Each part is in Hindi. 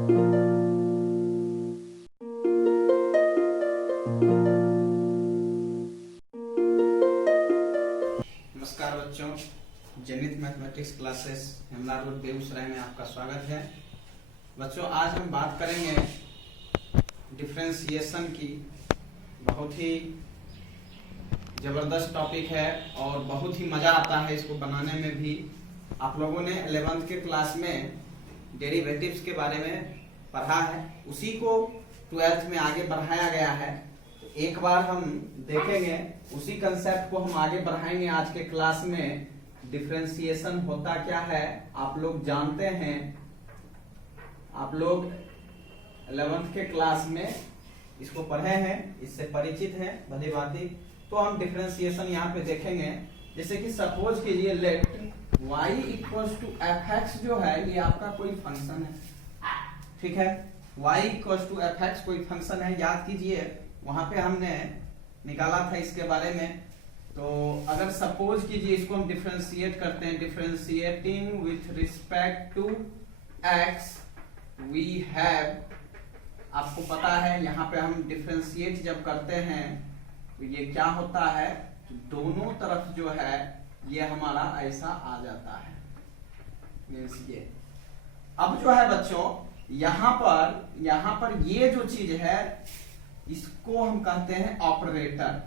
नमस्कार बच्चों, zenith mathematics classes Hemla road Begusarai में आपका स्वागत है। बच्चों, आज हम बात करेंगे डिफरेंशिएशन की। बहुत ही जबरदस्त टॉपिक है और बहुत ही मजा आता है इसको बनाने में भी। आप लोगों ने 11th के क्लास में डेरिवेटिव्स के बारे में पढ़ा है, उसी को 12th में आगे बढ़ाया गया है। एक बार हम देखेंगे, उसी कंसेप्ट को हम आगे बढ़ाएंगे आज के क्लास में। डिफरेंशिएशन होता क्या है आप लोग जानते हैं, आप लोग 11th के क्लास में इसको पढ़े हैं, इससे परिचित हैं भली भांति। तो हम डिफरेंशिएशन यहाँ पे देखेंगे। जैसे कि सपोज कीजिए let y equals to F X जो है ये आपका कोई फंक्शन है, ठीक है। y equals to F X कोई फंक्शन है, याद कीजिए वहां पे हमने निकाला था इसके बारे में। तो अगर सपोज कीजिए इसको हम डिफरेंशिएट करते हैं, differentiating with respect to x we have, आपको पता है यहाँ पे हम डिफरेंशिएट जब करते हैं तो ये क्या होता है, तो दोनों तरफ जो है ये हमारा ऐसा आ जाता है, मीन्स ये। अब जो है बच्चों यहाँ पर ये जो चीज है इसको हम कहते हैं ऑपरेटर,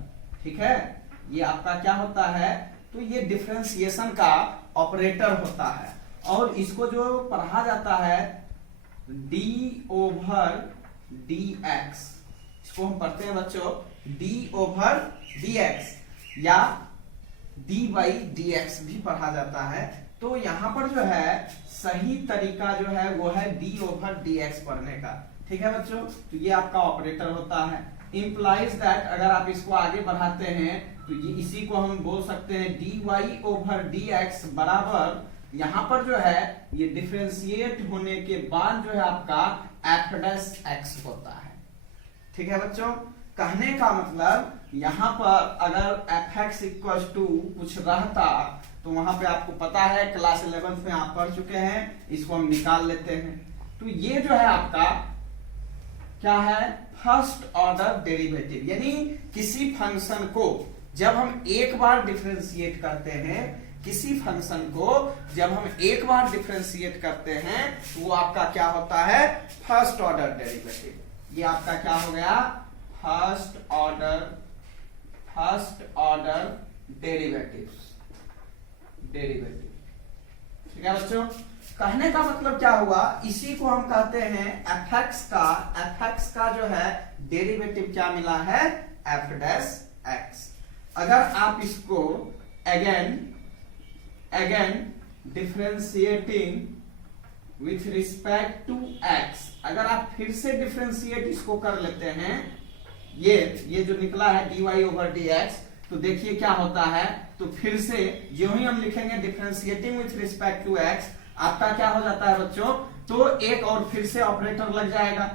ठीक है। ये आपका क्या होता है, तो ये डिफरेंशिएशन का ऑपरेटर होता है और इसको जो पढ़ा जाता है d ओवर dx, इसको हम पढ़ते हैं बच्चों d ओवर dx या d by dx भी पढ़ा जाता है। तो यहाँ पर जो है सही तरीका जो है वो है d ओवर dx पढ़ने का, ठीक है बच्चों। तो ये आपका ऑपरेटर होता है। इंप्लाइज दैट, अगर आप इसको आगे बढ़ाते हैं तो ये इसी को हम बोल सकते हैं dy ओवर dx बराबर, यहाँ पर जो है ये डिफरेंशिएट होने के बाद जो है आपका f डैश x होता है, ठीक है बच्चों। कहने का मतलब यहाँ पर अगर f(x) इक्वल टू कुछ रहता तो वहां पे आपको पता है क्लास 11th में आप पढ़ चुके हैं, इसको हम निकाल लेते हैं। तो ये जो है आपका क्या है, फर्स्ट ऑर्डर डेरिवेटिव, यानी किसी फंक्शन को जब हम एक बार डिफरेंशिएट करते हैं, किसी फंक्शन को जब हम एक बार डिफरेंशिएट करते हैं तो वो आपका क्या होता है, फर्स्ट ऑर्डर डेरिवेटिव। ये आपका क्या हो गया, फर्स्ट ऑर्डर डेरिवेटिव, ठीक है बच्चों। कहने का मतलब क्या हुआ, इसी को हम कहते हैं fx का जो है डेरिवेटिव क्या मिला है, f डैश x। अगर आप इसको again differentiating with respect to x, अगर आप फिर से डिफरेंशिएट इसको कर लेते हैं, ये जो निकला है dy ओवर dx, तो देखिए क्या होता है। तो फिर से जो ही हम लिखेंगे differentiating with respect to x, आपका क्या हो जाता है बच्चों, तो एक और फिर से ऑपरेटर लग जाएगा।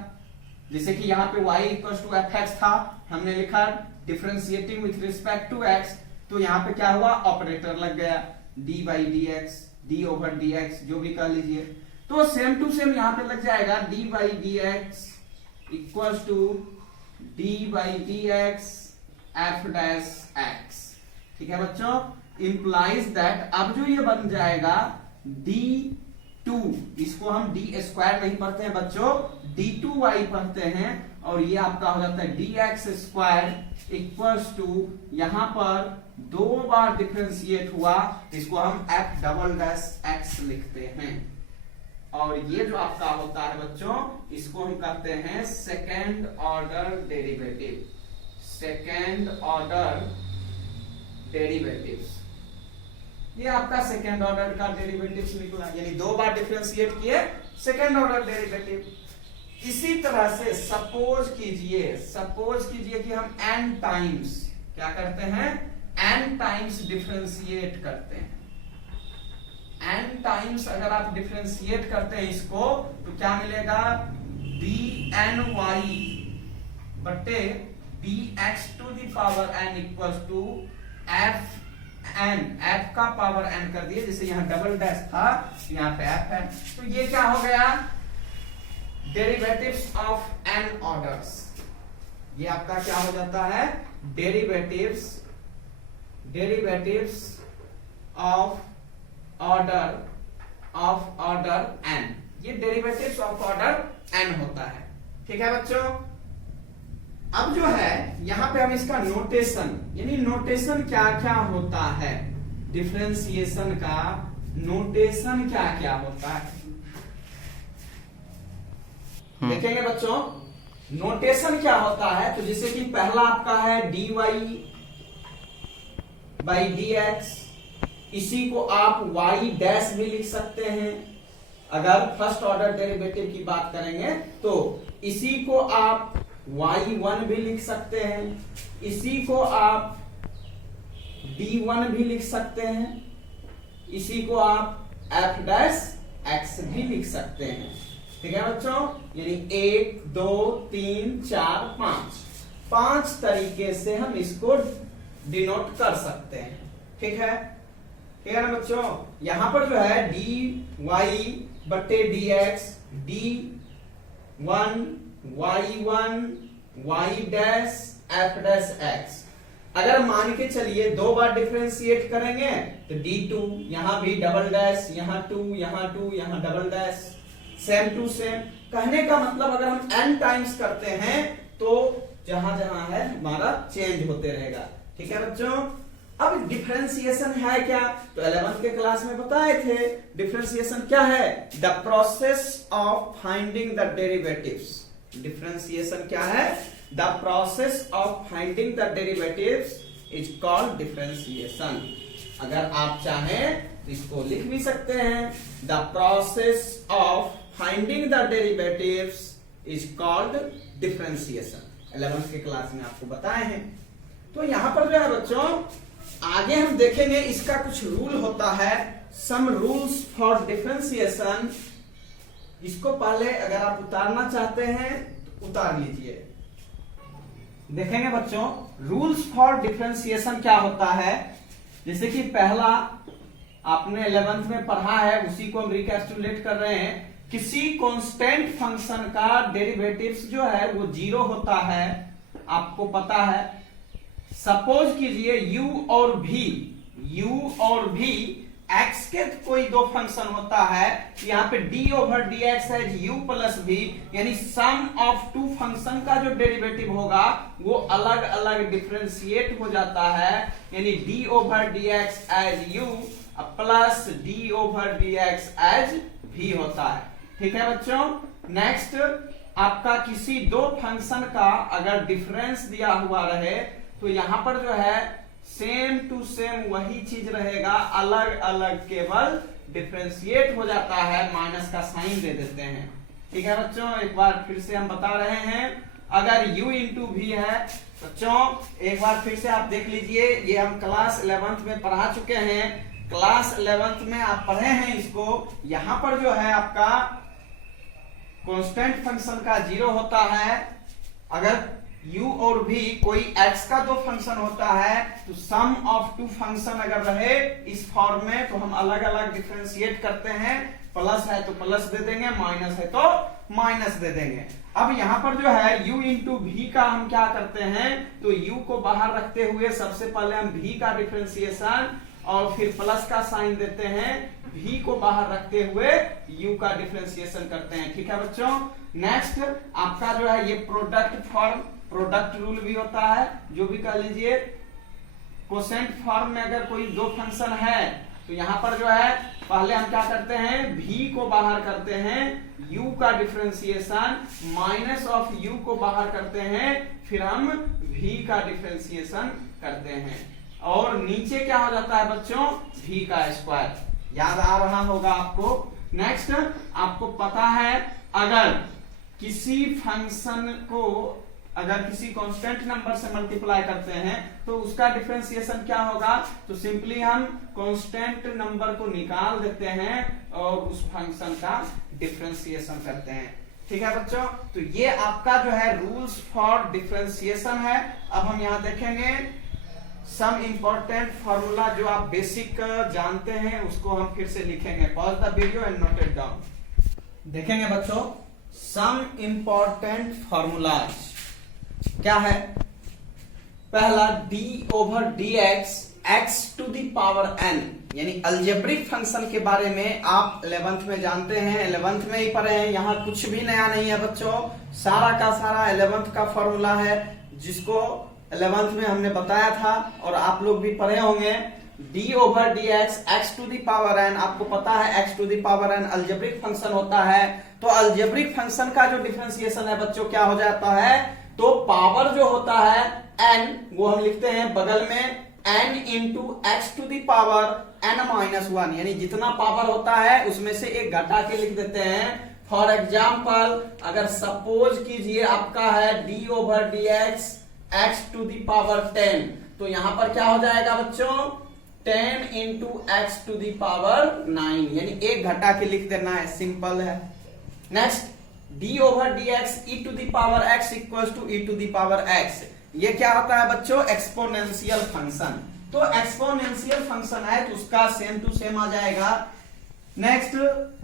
जैसे कि यहाँ पे y equal to F X था, हमने लिखा differentiating with respect to x, तो यहाँ पे क्या हुआ, ऑपरेटर लग गया d by dx, d over dx जो भी कर लीजिए। तो सेम टू सेम यहाँ पे लग जाएगा d by dx equal to d by dx f dash x, ठीक है बच्चों। इंप्लाइज दैट, अब जो ये बन जाएगा d2, इसको हम d स्क्वायर नहीं पढ़ते हैं बच्चों, d2y पढ़ते हैं, और ये आपका हो जाता है dx स्क्वायर इक्वल्स टू, यहाँ पर दो बार डिफरेंशिएट हुआ, इसको हम f डबल डैश x लिखते हैं। और ये जो आपका होता है बच्चों, इसको हम कहते हैं second order derivative, second order derivatives. ये आपका सेकेंड ऑर्डर का डेरिवेटिव्स निकला, यानी दो बार डिफरेंशिएट किए, सेकेंड ऑर्डर डेरिवेटिव। इसी तरह से सपोज कीजिए कि हम n टाइम्स क्या करते हैं, n टाइम्स डिफरेंशिएट करते हैं। n टाइम्स अगर आप डिफरेंशिएट करते हैं इसको, तो क्या मिलेगा, dny बटे dx to the power n equals to f का पावर n कर दिए, जैसे यहाँ डबल डैश था यहाँ पे f है, तो ये क्या हो गया, डेरिवेटिव्स ऑफ एन ऑर्डर्स, ये आपका क्या हो जाता है, डेरिवेटिव्स ऑफ ऑर्डर एन, ये डेरिवेटिव्स ऑफ ऑर्डर एन होता है। ठीक है बच्चों, अब जो है यहां पे हम इसका नोटेशन, यानी नोटेशन क्या क्या होता है, डिफरेंशिएशन का नोटेशन क्या क्या होता है देखेंगे बच्चों। नोटेशन क्या होता है, तो जैसे कि पहला आपका है dy बाई dx, इसी को आप y डैश भी लिख सकते हैं। अगर फर्स्ट ऑर्डर डेरिवेटिव की बात करेंगे तो इसी को आप y1 भी लिख सकते हैं, इसी को आप d1 भी लिख सकते हैं, इसी को आप f डैश x भी लिख सकते हैं। ठीक है बच्चों, यानी 1 2 3 4 5 तरीके से हम इसको डिनोट कर सकते हैं। ठीक है ना बच्चों, यहां पर जो है dy बटे dx, d1 y1 y dash f dash x, अगर मान के चलिए 2 बार डिफरेंशिएट करेंगे तो d2, यहां भी डबल डैश, यहां 2 यहां 2 यहां double dash, same to same. कहने का मतलब अगर हम n टाइम्स करते हैं तो जहां जहां है हमारा चेंज होते रहेगा। ठीक है बच्चों, अब डिफरेंशिएशन है क्या, तो 11th के क्लास में बताए थे डिफरेंशिएशन क्या है, the process of finding the derivatives. Differentiation क्या है, the process of finding the derivatives is called differentiation. अगर आप चाहें तो इसको लिख भी सकते हैं, the process of finding the derivatives is called differentiation. 11th के क्लास में आपको बताए हैं। तो यहां पर जो है बच्चों आगे हम देखेंगे इसका कुछ रूल होता है, सम रूल्स फॉर डिफरेंशिएशन। इसको पहले अगर आप उतारना चाहते हैं तो उतार लीजिए। देखेंगे बच्चों रूल्स फॉर डिफरेंशिएशन क्या होता है। जैसे कि पहला आपने 11th में पढ़ा है, उसी को हम रिकैपिटुलेट कर रहे हैं। किसी कांस्टेंट फंक्शन का डेरिवेटिव्स जो है वो 0 होता है, आपको पता है। सपोज कीजिए u और v x के कोई दो फंक्शन होता है, यहाँ पे d ओवर डी एक्स है u प्लस v, यानी सम ऑफ टू फंक्शन का जो डेरिवेटिव होगा वो अलग अलग डिफरेंशिएट हो जाता है, यानी d over D X as u plus d over D X as v होता है। ठीक है बच्चों, नेक्स्ट आपका किसी दो फंक्शन का अगर डिफरेंस दिया हुआ रहे तो यहां पर जो है सेम टू सेम वही चीज रहेगा, अलग अलग केवल डिफरेंशिएट हो जाता है, माइनस का साइन दे देते हैं। ठीक है बच्चों, एक बार फिर से हम बता रहे हैं, अगर u इंटू वी है बच्चों, एक बार फिर से आप देख लीजिए, ये हम क्लास 11th में पढ़ा चुके हैं। क्लास 11th में आप पढ़े हैं इसको। यहां पर जो है आपका कांस्टेंट फंक्शन का 0 होता है, अगर u और v कोई x का दो फंक्शन होता है तो सम ऑफ टू फंक्शन अगर रहे इस फॉर्म में तो हम अलग अलग डिफरेंशिएट करते हैं, प्लस है तो प्लस दे देंगे, माइनस है तो माइनस दे देंगे। अब यहां पर जो है u इंटू वी का हम क्या करते हैं, तो u को बाहर रखते हुए सबसे पहले हम v का डिफरेंशिएशन और फिर प्लस का साइन देते हैं, v को बाहर रखते हुए u का डिफरेंशिएशन करते हैं। ठीक है बच्चों, नेक्स्ट आपका जो है ये प्रोडक्ट फॉर्म, प्रोडक्ट रूल भी होता है, जो भी कर लीजिए। कोसेंट फॉर्म में अगर कोई दो फंक्शन है तो यहां पर जो है पहले हम क्या करते हैं, v को बाहर करते हैं, u का डिफरेंशिएशन, माइनस ऑफ u को बाहर करते हैं, फिर हम v का डिफरेंशिएशन करते हैं, और नीचे क्या हो जाता है बच्चों, v का स्क्वायर। याद आ रहा होगा आपको। नेक्स्ट आपको पता है अगर किसी फंक्शन को अगर किसी कांस्टेंट नंबर से मल्टीप्लाई करते हैं तो उसका डिफरेंशिएशन क्या होगा, तो सिंपली हम कांस्टेंट नंबर को निकाल देते हैं और उस फंक्शन का डिफरेंशिएशन करते हैं। ठीक है बच्चों, तो ये आपका जो है रूल्स फॉर डिफरेंशिएशन है। अब हम यहाँ देखेंगे सम इंपॉर्टेंट फॉर्मूला जो आप बेसिक जानते हैं उसको हम फिर से लिखेंगे। Pause the video and note it down. देखेंगे बच्चों सम इंपॉर्टेंट फॉर्मूलाज क्या है? पहला d over dx x to the power n, यानी अलजेब्रिक फंक्शन के बारे में आप 11th में जानते हैं, 11th में ही पढ़े हैं, यहाँ कुछ भी नया नहीं है बच्चों, सारा का सारा 11th का फॉर्मूला है जिसको 11th में हमने बताया था और आप लोग भी पढ़े होंगे। d over dx x to the power n, आपको पता है x to the power n algebraic function होता है। तो अलजेब्रिक फंक्शन का जो डिफरेंशिएशन है बच्चों क्या हो जाता है? तो पावर जो होता है n, वो हम लिखते हैं बगल में n into x to the power n minus 1, यानी जितना पावर होता है उसमें से एक घटा के लिख देते हैं। फॉर एग्जाम्पल अगर सपोज कीजिए आपका है d over dx x to the power 10, तो यहां पर क्या हो जाएगा बच्चों? 10 into x to the power 9, यानी एक घटा के लिख देना है, सिंपल है। Next d over dx e to the power x equal to e to the power x, ये क्या होता है बच्चों? Exponential function. तो एक्सपोनेंशियल फंक्शन है तो उसका सेम टू सेम आ जाएगा। नेक्स्ट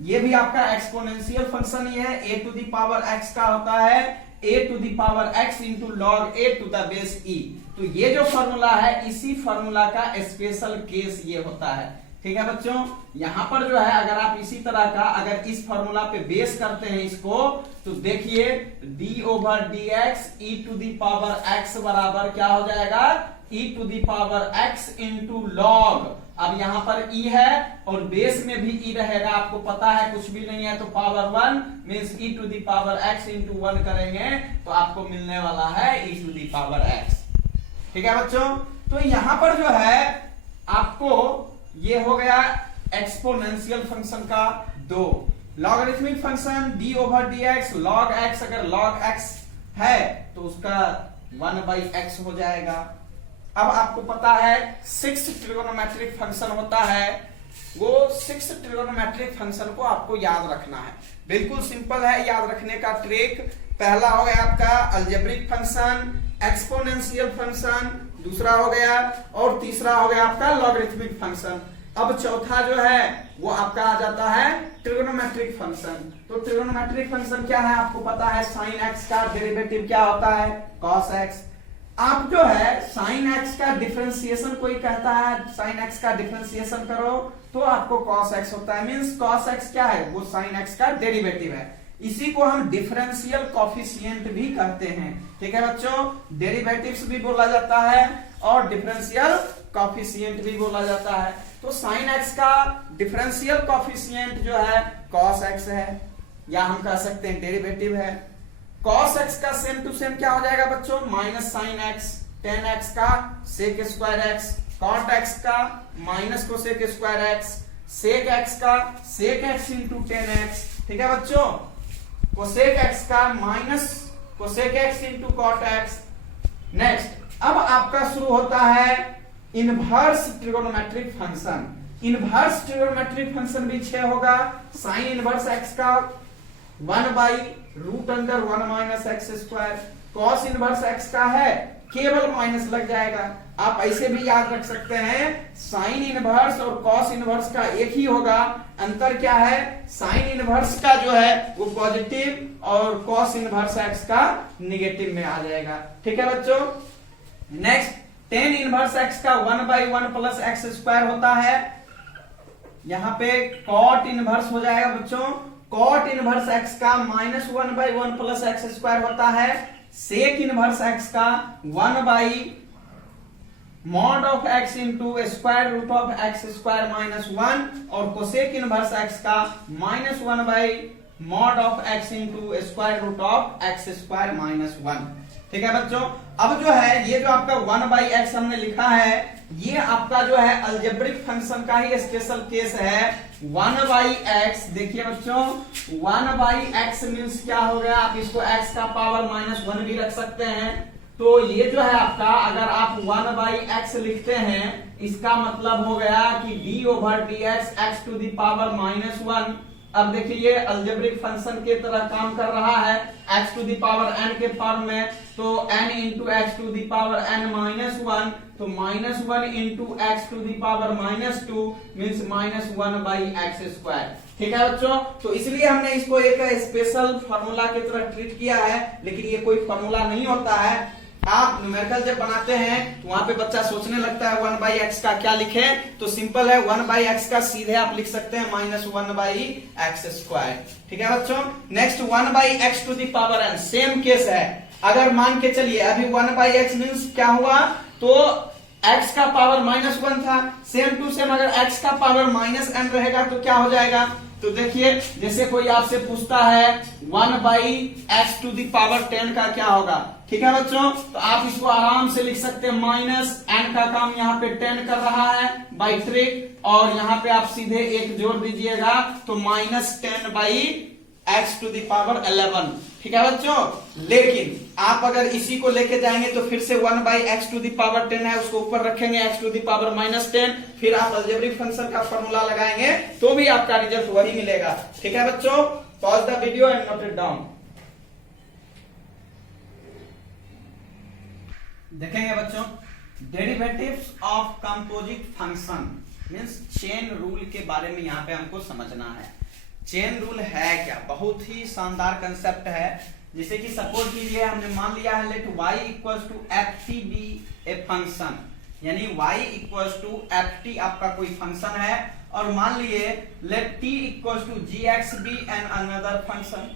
ये भी आपका एक्सपोनेंशियल फंक्शन ही है, a to the power x का होता है a to the power x into log a to the base e। तो ये जो फॉर्मूला है इसी फॉर्मूला का स्पेशल केस ये होता है, ठीक है बच्चों। यहां पर जो है अगर आप इसी तरह का अगर इस फॉर्मूला पे बेस करते हैं इसको, तो देखिए d over dx e to the power x बराबर क्या हो जाएगा? e to the power x into log, अब यहां पर e है और बेस में भी e रहेगा, आपको पता है कुछ भी नहीं है तो power 1 means e to the power x into 1 करेंगे तो आपको मिलने वाला है e to the power x, ठीक है बच्चों। तो यहां पर जो है आपको ये हो गया एक्सपोनेंशियल फंक्शन का दो। Logarithmic function d over dx log x, अगर log x है तो उसका 1/x हो जाएगा। अब आपको पता है 6 ट्रिगोनोमेट्रिक फंक्शन होता है, वो 6 ट्रिगोनोमेट्रिक फंक्शन को आपको याद रखना है। बिल्कुल सिंपल है याद रखने का ट्रिक। पहला हो गया आपका अलजेब्रिक फंक्शन, एक्सपोनेंशियल फंक्शन, दूसरा हो गया और तीसरा हो गया आपका लॉगरिथमिक फंक्शन। अब चौथा जो है वो आपका आ जाता है ट्रिगोनोमेट्रिक फंक्शन। तो ट्रिगोनोमेट्रिक फंक्शन क्या है? आपको पता है साइन एक्स का डेरिवेटिव क्या होता है? Cos x. आप जो है साइन एक्स का डिफरेंशिएशन, कोई कहता है साइन एक्स का डिफरेंशिएशन करो तो आपको कॉस एक्स होता है, मींस कॉस एक्स क्या है? वो साइन एक्स का डेरिवेटिव है। इसी को हम डिफरेंशियल कॉफिशिएंट भी कहते हैं, ठीक है बच्चों। डेरिवेटिव्स भी बोला जाता है और डिफरेंशियल कॉफिशिएंट भी बोला जाता है। तो साइन एक्स का डिफरेंशियल कॉफिशिएंट जो है कॉस एक्स है, या हम कह सकते हैं डेरिवेटिव है। कॉस एक्स का सेम टू सेम क्या हो जाएगा बच्चों? Minus sine x, tan x का sec square x, cot x का minus cosec square x, sec x का sec x into tan x, ठीक है बच्चों। कोसेक एक्स का minus cosec x into cot x. Next अब आपका शुरू होता है inverse trigonometric function. Inverse trigonometric function भी 6 होगा। साइन इनवर्स एक्स का 1/√1 minus x square. Cos inverse x का है केवल माइनस लग जाएगा। आप ऐसे भी याद रख सकते हैं साइन इनवर्स और कॉस इनवर्स का एक ही होगा, अंतर क्या है? साइन इनवर्स का जो है वो पॉजिटिव और कॉस इनवर्स एक्स का निगेटिव में आ जाएगा, ठीक है बच्चों। नेक्स्ट टेन इनवर्स एक्स का 1/1 प्लस एक्स स्क्वायर होता है। यहां पे कॉट इनवर्स हो जाएगा बच्चों। कॉट इनवर्स एक्स का -1/1 प्लस एक्स स्क्वायर होता है। सेक इनवर्स एक्स का 1/mod of x into square root of x square -1 और कोसेक इनवर्स एक्स का -1/mod of x into square root of x square -1, ठीक है बच्चों। अब जो है ये जो आपका 1/x हमने लिखा है ये आपका जो है अलजेब्रिक फंक्शन का ही स्पेशल केस है। 1/x देखिए बच्चों 1/x मींस क्या हो गया? आप इसको x का पावर -1 भी रख सकते हैं। तो ये जो है आपका अगर आप 1/x लिखते हैं इसका मतलब हो गया कि d over dx x to the power -1। अब देखिए ये अलजेब्रिक फंक्शन के तरह काम कर रहा है x to the power n के फॉर्म में, तो n into x to the power n minus 1, तो minus 1 into x to the power minus 2 means minus 1 by x square. ठीक है बच्चों, तो इसलिए हमने इसको एक स्पेशल फार्मूला की तरह ट्रीट किया है, लेकिन ये कोई फार्मूला नहीं होता है। आप न्यूमेरिकल जब बनाते हैं तो वहां पे बच्चा सोचने लगता है 1 बाई एक्स का क्या लिखे, तो सिंपल है 1 बाई एक्स का सीधे आप लिख सकते हैं माइनस 1 बाई एक्स स्क्वायर। ठीक है बच्चों, next 1 by x to the power n, same case है। अगर मान के चलिए अभी 1 बाई एक्स मीन्स क्या हुआ, तो x का पावर माइनस 1 था, सेम टू सेम अगर x का पावर माइनस n रहेगा तो क्या हो जाएगा, तो देखिए जैसे कोई आपसे पूछता है 1 by x to the power 10 का क्या होगा। ठीक है बच्चों, तो आप इसको आराम से लिख सकते हैं माइनस n का काम यहाँ पे 10 कर रहा है बाई ट्रिक, और यहाँ पे आप सीधे एक जोड़ दीजिएगा तो minus 10 by x to the power 11। ठीक है बच्चों, लेकिन आप अगर इसी को लेके जाएंगे तो फिर से 1 by x to the power 10 है, उसको ऊपर रखेंगे x to the power minus 10, फिर आप अलजेब्रिक फंक्शन का फॉर्मूला लगाएंगे तो भी आपका रिजल्ट वही मिलेगा। ठीक है बच्चों, pause the video and note it down. देखेंगे बच्चों, derivatives of composite function means chain rule के बारे में यहाँ पे हमको समझना है। चेन रूल है क्या, बहुत ही शानदार कंसेप्ट है। जैसे कि सपोज कीजिए हमने मान लिया है let y equals to f t be a function, यानी y equals to f t आपका कोई फंक्शन है, और मान लिए let t equals to g x be and another function,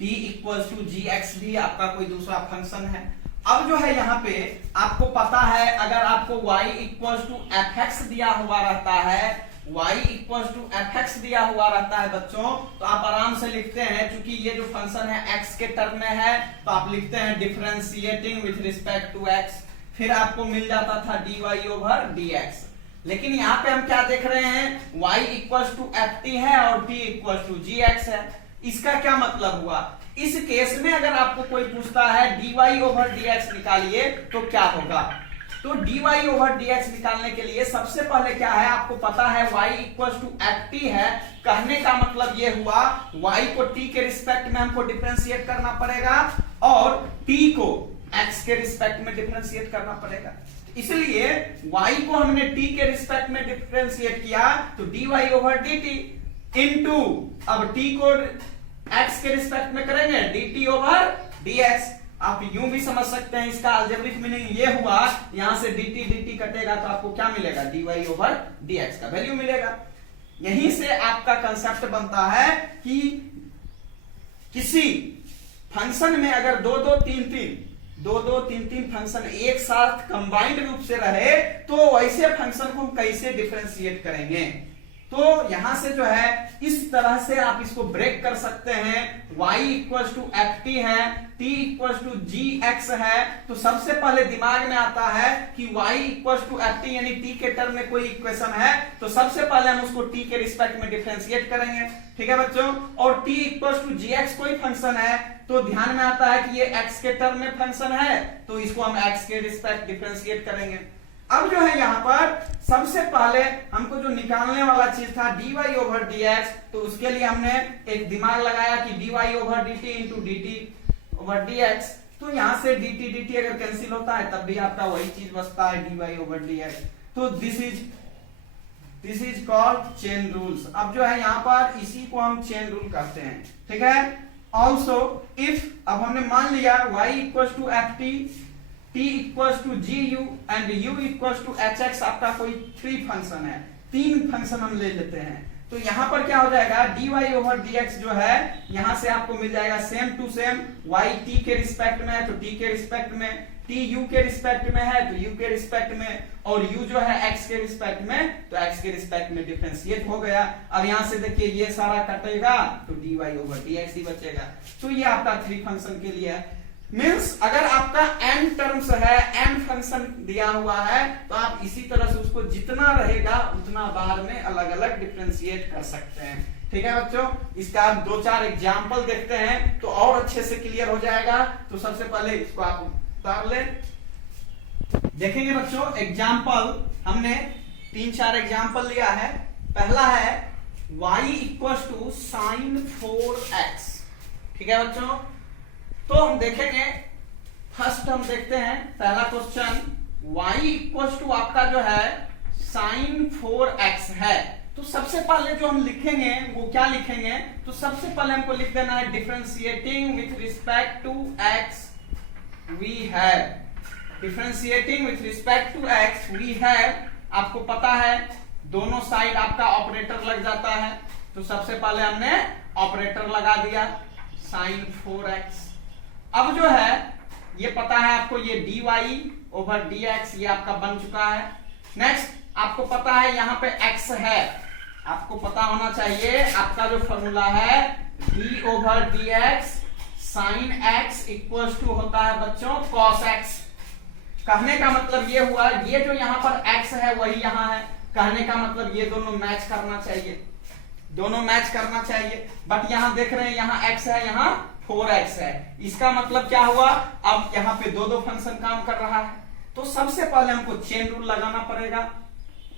t equals to g x be आपका कोई दूसरा फंक्शन है। अब जो है यहाँ पे आपको पता है अगर आपको y equals to F x दिया हुआ रहता है, y equals to F x दिया हुआ रहता है बच्चों, तो आप आराम से लिखते हैं, क्योंकि ये जो फंक्शन है x के टर्म में है, तो आप लिखते हैं differentiating with respect to x, फिर आपको मिल जाता था dy ओवर dx। लेकिन यहाँ पे हम क्या देख रहे हैं, y equals to f t है और t equals to g x है। इसका क्या मतलब हुआ, इस केस में अगर आपको कोई पूछता है dy ओवर dx निकालिए तो क्या होगा, तो dy ओवर dx निकालने के लिए सबसे पहले क्या है, आपको पता है y equals to f t है, कहने का मतलब ये हुआ y को t के रिस्पेक्ट में हमको डिफरेंशिएट करना पड़ेगा और t को x के रिस्पेक्ट में डिफरेंशिएट करना पड़ेगा। इसलिए y को हमने t के रिस्पेक्ट में डिफरेंशिएट किया तो dy ओवर dt इनटू अब t को x के रिस्पेक्ट में करेंगे dt ओवर dx। आप यूं भी समझ सकते हैं, इसका अलजेब्रिक मीनिंग ये हुआ, यहां से dt कटेगा तो आपको क्या मिलेगा, dy ओवर dx का वैल्यू मिलेगा। यहीं से आपका कंसेप्ट बनता है कि किसी फंक्शन में अगर दो दो तीन तीन फंक्शन एक साथ कंबाइंड रूप से रहे तो वैसे फंक्शन को हम कैसे डिफरेंशिएट करेंगे। तो यहां से जो है इस तरह से आप इसको ब्रेक कर सकते हैं, y equals to f t है, t equals to g x है, तो सबसे पहले दिमाग में आता है कि y equals to f t यानी t के टर्म में कोई इक्वेशन है, तो सबसे पहले हम उसको t के रिस्पेक्ट में डिफरेंशिएट करेंगे। ठीक है बच्चों, और t equals to g x कोई फंक्शन है तो ध्यान में आता है कि ये x के टर्म में फंक्शन है, तो इसको हम x के रिस्पेक्ट डिफरेंशिएट करेंगे। अब जो है यहाँ पर सबसे पहले हमको जो निकालने वाला चीज था dy ओवर dx, तो उसके लिए हमने एक दिमाग लगाया कि dy over dt into dt over dx, तो यहाँ से dt अगर कैंसिल होता है तब भी आपका वही चीज बचता है dy ओवर dx। तो this is called chain rules. अब जो है यहाँ पर इसी को हम चेन रूल कहते हैं। ठीक है, ऑल्सो इफ अब हमने मान लिया y equals to f t, t equals to g u and u equals to h x, आपका कोई थ्री फंक्शन है, तीन फंक्शन हम ले लेते हैं, तो यहां पर क्या हो जाएगा dy ओवर dx जो है यहां से आपको मिल जाएगा same to same, y t के रिस्पेक्ट में है तो t के रिस्पेक्ट में, t u के रिस्पेक्ट में है तो u के रिस्पेक्ट में, और u जो है x के रिस्पेक्ट में तो x के रिस्पेक्ट में डिफरेंशिएट हो गया। अब यहां से देखिए ये सारा कटेगा तो dy ओवर dx ही बचेगा। तो ये आपका थ्री फंक्शन के लिए है। मीन्स अगर आपका n टर्म्स है, n फंक्शन दिया हुआ है, तो आप इसी तरह से उसको जितना रहेगा उतना बार में अलग अलग डिफरेंशिएट कर सकते हैं। ठीक है बच्चों, इसका आप दो चार एग्जाम्पल देखते हैं तो और अच्छे से क्लियर हो जाएगा। तो सबसे पहले इसको आप उतार ले, देखेंगे बच्चों एग्जाम्पल, हमने तीन चार एग्जाम्पल लिया है। पहला है y equal to sign 4x। ठीक है बच्चों, तो हम देखेंगे, फर्स्ट हम देखते हैं पहला क्वेश्चन, y इक्वल टू आपका जो है साइन 4x है। तो सबसे पहले जो हम लिखेंगे वो क्या लिखेंगे, तो सबसे पहले हमको लिख देना है differentiating with respect to x we have. Differentiating with respect to x we have, आपको पता है दोनों साइड आपका ऑपरेटर लग जाता है, तो सबसे पहले हमने ऑपरेटर लगा दिया साइन 4x। अब जो है ये पता है आपको, ये dy ओवर dx ये आपका बन चुका है। नेक्स्ट आपको पता है यहाँ पे x है, आपको पता होना चाहिए आपका जो फॉर्मूला है d over dx sine x equal to होता है बच्चों cos x। कहने का मतलब ये हुआ, ये जो यहाँ पर x है वही यहाँ है, कहने का मतलब ये दोनों मैच करना चाहिए, दोनों मैच करना चाहिए। बट यहाँ देख रहे हैं यहाँ x है, यहाँ 4x है, इसका मतलब क्या हुआ, अब यहाँ पे दो फंक्शन काम कर रहा है। तो सबसे पहले हमको चेन रूल लगाना पड़ेगा,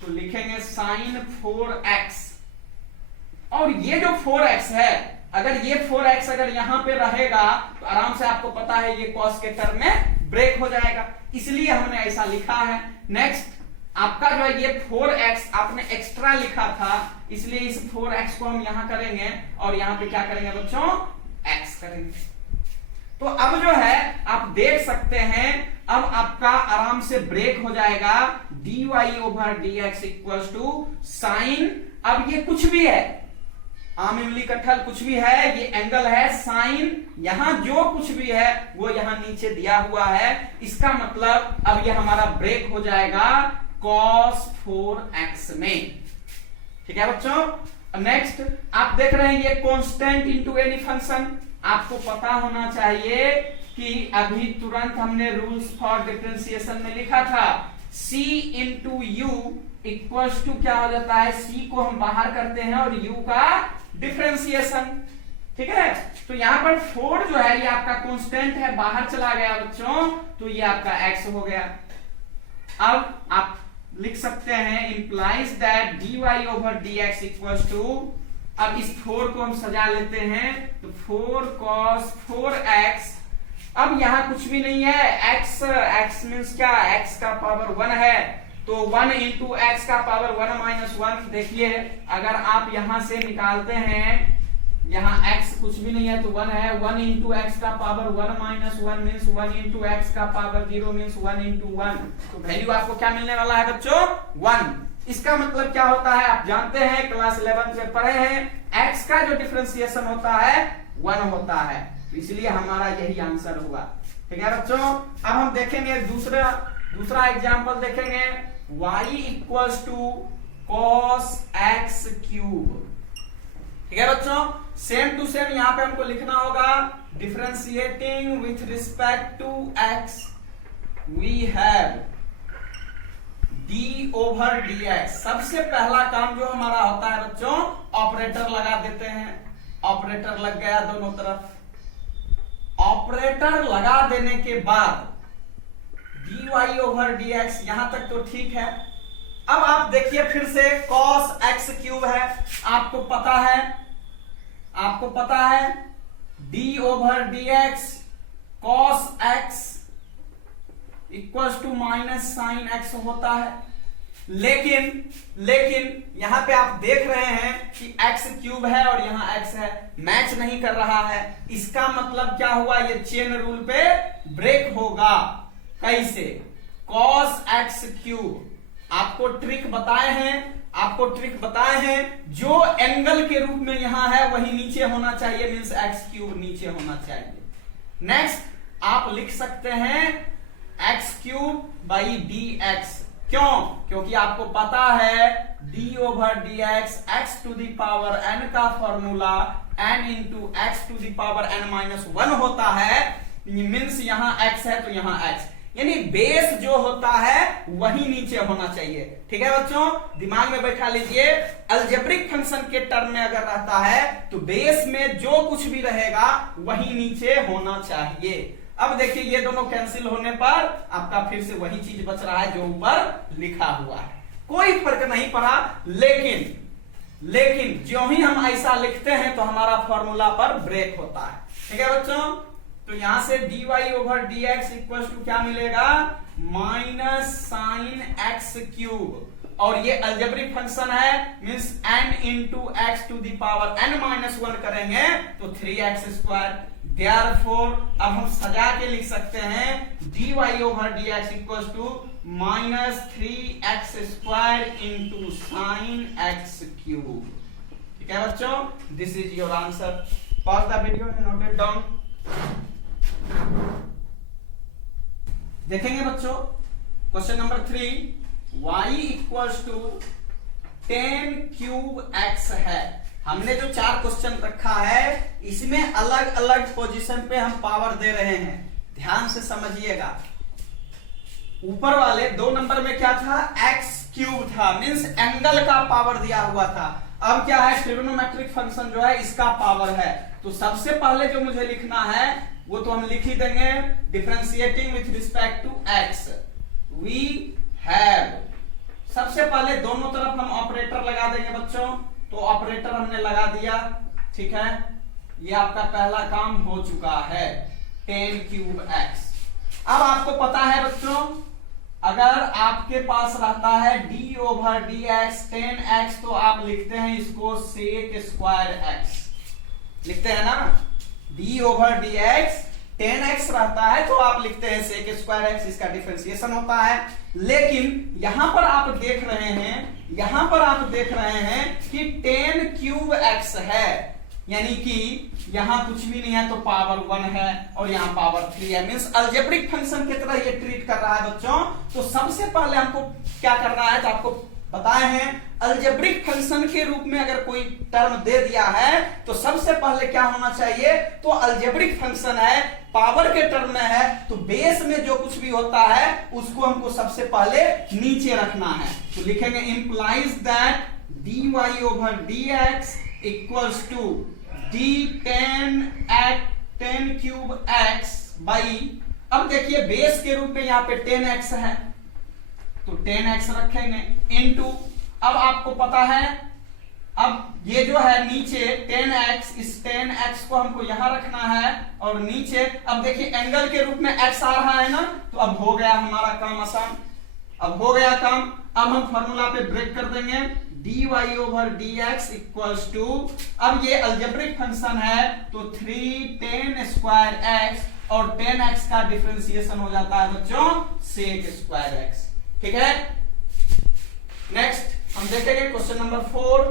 तो लिखेंगे साइन 4x, और ये जो 4x है, अगर ये 4x अगर यहाँ पे रहेगा तो आराम से आपको पता है ये cos के टर्म में ब्रेक हो जाएगा, इसलिए हमने ऐसा लिखा है। नेक्स्ट आपका जो है ये 4x आपने एक्स्ट्रा लिखा था, इसलिए इस 4x को हम यहां करेंगे और यहां पे क्या करेंगे बच्चों, x करेंगे। तो अब जो है आप देख सकते हैं, अब आपका आराम से ब्रेक हो जाएगा dy over dx equal to sine, अब ये कुछ भी है, आम इमली कटहल कुछ भी है, ये एंगल है साइन, यहां जो कुछ भी है वो यहां नीचे दिया हुआ है, इसका मतलब अब ये हमारा ब्रेक हो जाएगा cos 4x में। ठीक है बच्चों, नेक्स्ट आप देख रहे हैं ये कांस्टेंट इनटू एनी फंक्शन, आपको पता होना चाहिए कि अभी तुरंत हमने रूल्स फॉर डिफरेंशिएशन में लिखा था c into u equal to क्या हो जाता है, c को हम बाहर करते हैं और u का डिफरेंशिएशन। ठीक है, तो यहाँ पर 4 जो है ये आपका कांस्टेंट है, बाहर चला गया बच्चों, तो ये आपका x हो गया। अब आप लिख सकते हैं implies that dy over dx equal to, अब इस 4 को हम सजा लेते हैं, तो 4 cos 4x, अब यहां कुछ भी नहीं है, x मीन्स क्या, x का पावर 1 है, तो 1 इंटू x का पावर 1 माइनस 1। देखिए अगर आप यहां से निकालते हैं, यहाँ x कुछ भी नहीं है तो 1 है, 1 इंटू एक्स का power 1 minus 1 means 1 into x का पावर 0 मीन्स 1 इंटू 1, तो वैल्यू आपको क्या मिलने वाला है बच्चों, 1। इसका मतलब क्या होता है, आप जानते हैं क्लास 11 में पढ़े हैं, x का जो डिफरेंशिएशन होता है 1 होता है, तो इसलिए हमारा यही आंसर हुआ। ठीक है बच्चों, अब हम देखेंगे दूसरा एग्जाम्पल देखेंगे, y equal to cos x cube. ठीक है बच्चों, सेम टू सेम यहां पे हमको लिखना होगा differentiating with respect to x we have d over dx। सबसे पहला काम जो हमारा होता है बच्चों, ऑपरेटर लगा देते हैं, ऑपरेटर लग गया दोनों तरफ, ऑपरेटर लगा देने के बाद dy ओवर dx, यहां तक तो ठीक है। अब आप देखिए फिर से cos x क्यूब है, आपको पता है d over dx cos x equal to minus sine x होता है, लेकिन यहां पे आप देख रहे हैं कि x क्यूब है और यहां x है, मैच नहीं कर रहा है, इसका मतलब क्या हुआ, ये चेन रूल पे ब्रेक होगा। कैसे, cos x क्यूब, आपको ट्रिक बताए हैं, जो एंगल के रूप में यहां है वही नीचे होना चाहिए, मींस x क्यूब नीचे होना चाहिए। नेक्स्ट आप लिख सकते हैं x क्यूब बाई dx, क्यों, क्योंकि आपको पता है d over dx x to the power n का formula n into x to the power n minus 1 होता है, मींस यहां x है तो यहां x, यानी बेस जो होता है वही नीचे होना चाहिए। ठीक है बच्चों, दिमाग में बैठा लीजिए, अलजेब्रिक फंक्शन के टर्म में अगर रहता है तो बेस में जो कुछ भी रहेगा वही नीचे होना चाहिए। अब देखिए ये दोनों कैंसिल होने पर आपका फिर से वही चीज बच रहा है जो ऊपर लिखा हुआ है, कोई फर्क नहीं पड़ा। लेकिन लेकिन जो ही हम ऐसा लिखते हैं तो हमारा फॉर्मूला पर ब्रेक होता है। ठीक है बच्चों, तो यहां से dy over dx equal to क्या मिलेगा, माइनस साइन एक्स क्यूब, और ये अलजेब्रिक फंक्शन है, means n into x to the power n minus 1 करेंगे तो 3x²। देयरफॉर अब हम सजा के लिख सकते हैं dy over dx equal to minus 3x² into sine x cube. ठीक है बच्चों, this is your answer. Pause the video and note it down. देखेंगे बच्चों question number 3, y equals to 10 cube x है। हमने जो 4 क्वेश्चन रखा है इसमें अलग अलग पोजीशन पे हम पावर दे रहे हैं, ध्यान से समझिएगा। ऊपर वाले 2 नंबर में क्या था, x क्यूब था, मींस एंगल का पावर दिया हुआ था। अब क्या है, ट्रिग्नोमेट्रिक फंक्शन जो है इसका पावर है। तो सबसे पहले जो मुझे लिखना है वो तो हम लिख ही देंगे, differentiating with respect to x we have. सबसे पहले दोनों तरफ हम ऑपरेटर लगा देंगे बच्चों, तो ऑपरेटर हमने लगा दिया। ठीक है, ये आपका पहला काम हो चुका है, 10 क्यूब x। अब आपको पता है बच्चों, अगर आपके पास रहता है d ओवर dx 10x, तो आप लिखते हैं इसको sec स्क्वायर x, लिखते हैं ना। d ओवर dx 10x रहता है तो आप लिखते हैं sec स्क्वायर x, इसका डिफरेंशिएशन होता है। लेकिन यहां पर आप देख रहे हैं कि 10 क्यूब x है, यानी कि यहां कुछ भी नहीं है तो पावर 1 है और यहां पावर 3 है, मींस अलजेब्रिक फंक्शन की तरह ये ट्रीट कर रहा है बच्चों। तो सबसे पहले हमको क्या करना है, तो आपको बताए हैं अलजेब्रिक फंक्शन के रूप में अगर कोई टर्म दे दिया है तो सबसे पहले क्या होना चाहिए, तो अलजेब्रिक फंक्शन है, पावर के टर्म में है, तो बेस में जो कुछ भी होता है उसको हमको सबसे पहले नीचे रखना है। तो लिखेंगे implies that dy over dx equals to d10 cube x by, अब देखिए बेस के रूप में यहाँ पे 10x है तो 10x रखेंगे इनटू, अब आपको पता है, अब ये जो है नीचे 10x, इस 10x को हमको यहां रखना है और नीचे अब देखिए एंगल के रूप में x आ रहा है ना, तो अब हो गया हमारा काम आसान, अब हो गया काम। अब हम फॉर्मूला पे ब्रेक कर देंगे, dy over dx equals to, अब ये अलजेब्रिक फंक्शन है तो 3 स्क्वायर x और 10x का डिफरेंशिएशन हो जाता है बच्चों sec स्क्वायर x। ठीक है, नेक्स्ट हम देखेंगे question number 4,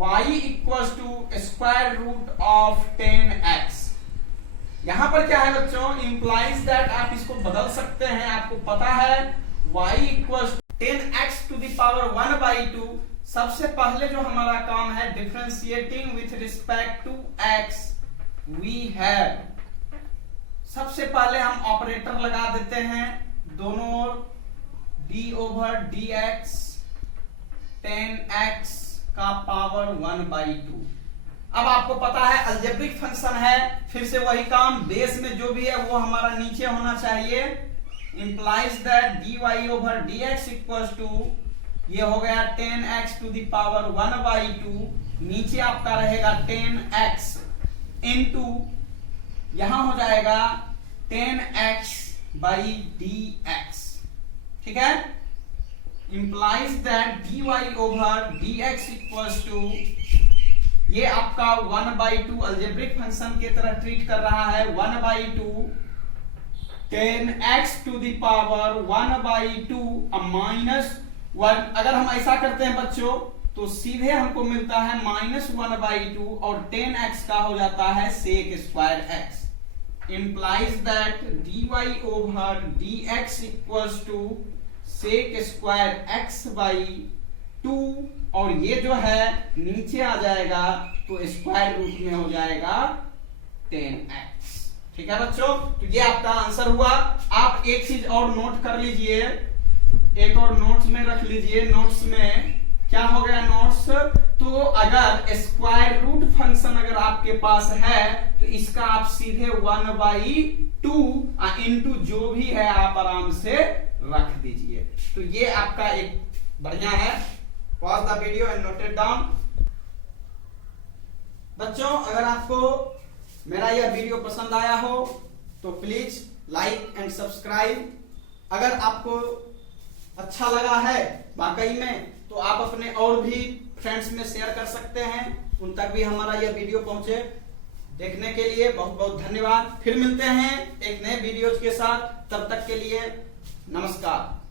y equals to square root of 10x। यहां पर क्या है बच्चों, इंप्लाइज दैट, आप इसको बदल सकते हैं, आपको पता है y equals 10x to the power 1/2। सबसे पहले जो हमारा काम है differentiating with respect to x we have, सबसे पहले हम ऑपरेटर लगा देते हैं दोनों ओर, d ओवर dx 10x का पावर 1/2। अब आपको पता है अलजेब्रिक फंक्शन है, फिर से वही काम, बेस में जो भी है वो हमारा नीचे होना चाहिए। Implies that dy over dx equals to, ये हो गया 10x टू द पावर 1/2, नीचे आपका रहेगा 10x इनटू, यहां हो जाएगा 10x बाई dx। ठीक है, implies that dy over dx equals to, ये आपका 1/2 अलजेब्रिक फंक्शन की तरह ट्रीट कर रहा है, 1/2 10x to the power 1/2 minus 1। अगर हम ऐसा करते हैं बच्चों तो सीधे हमको मिलता है -1/2 और 10x का हो जाता है sec square x। implies that dy over dx equals to sec square x by 2, और ये जो है नीचे आ जाएगा तो स्क्वायर रूट में हो जाएगा 10x। ठीक है बच्चों, तो ये आपका आंसर हुआ। आप एक चीज और नोट कर लीजिए, एक और नोट्स में रख लीजिए, नोट्स में क्या हो गया, नोट्स, तो अगर स्क्वायर रूट फंक्शन अगर आपके पास है तो इसका आप सीधे 1/2 इंटू जो भी है आप आराम से रख दीजिए। तो ये आपका एक बढ़िया है, pause the video and note it down. बच्चों, अगर आपको मेरा यह वीडियो पसंद आया हो तो प्लीज लाइक एंड सब्सक्राइब। अगर आपको अच्छा लगा है वाकई में तो आप अपने और भी फ्रेंड्स में शेयर कर सकते हैं, उन तक भी हमारा यह वीडियो पहुंचे। देखने के लिए बहुत बहुत धन्यवाद। फिर मिलते हैं एक नए वीडियो के साथ, तब तक के लिए नमस्कार।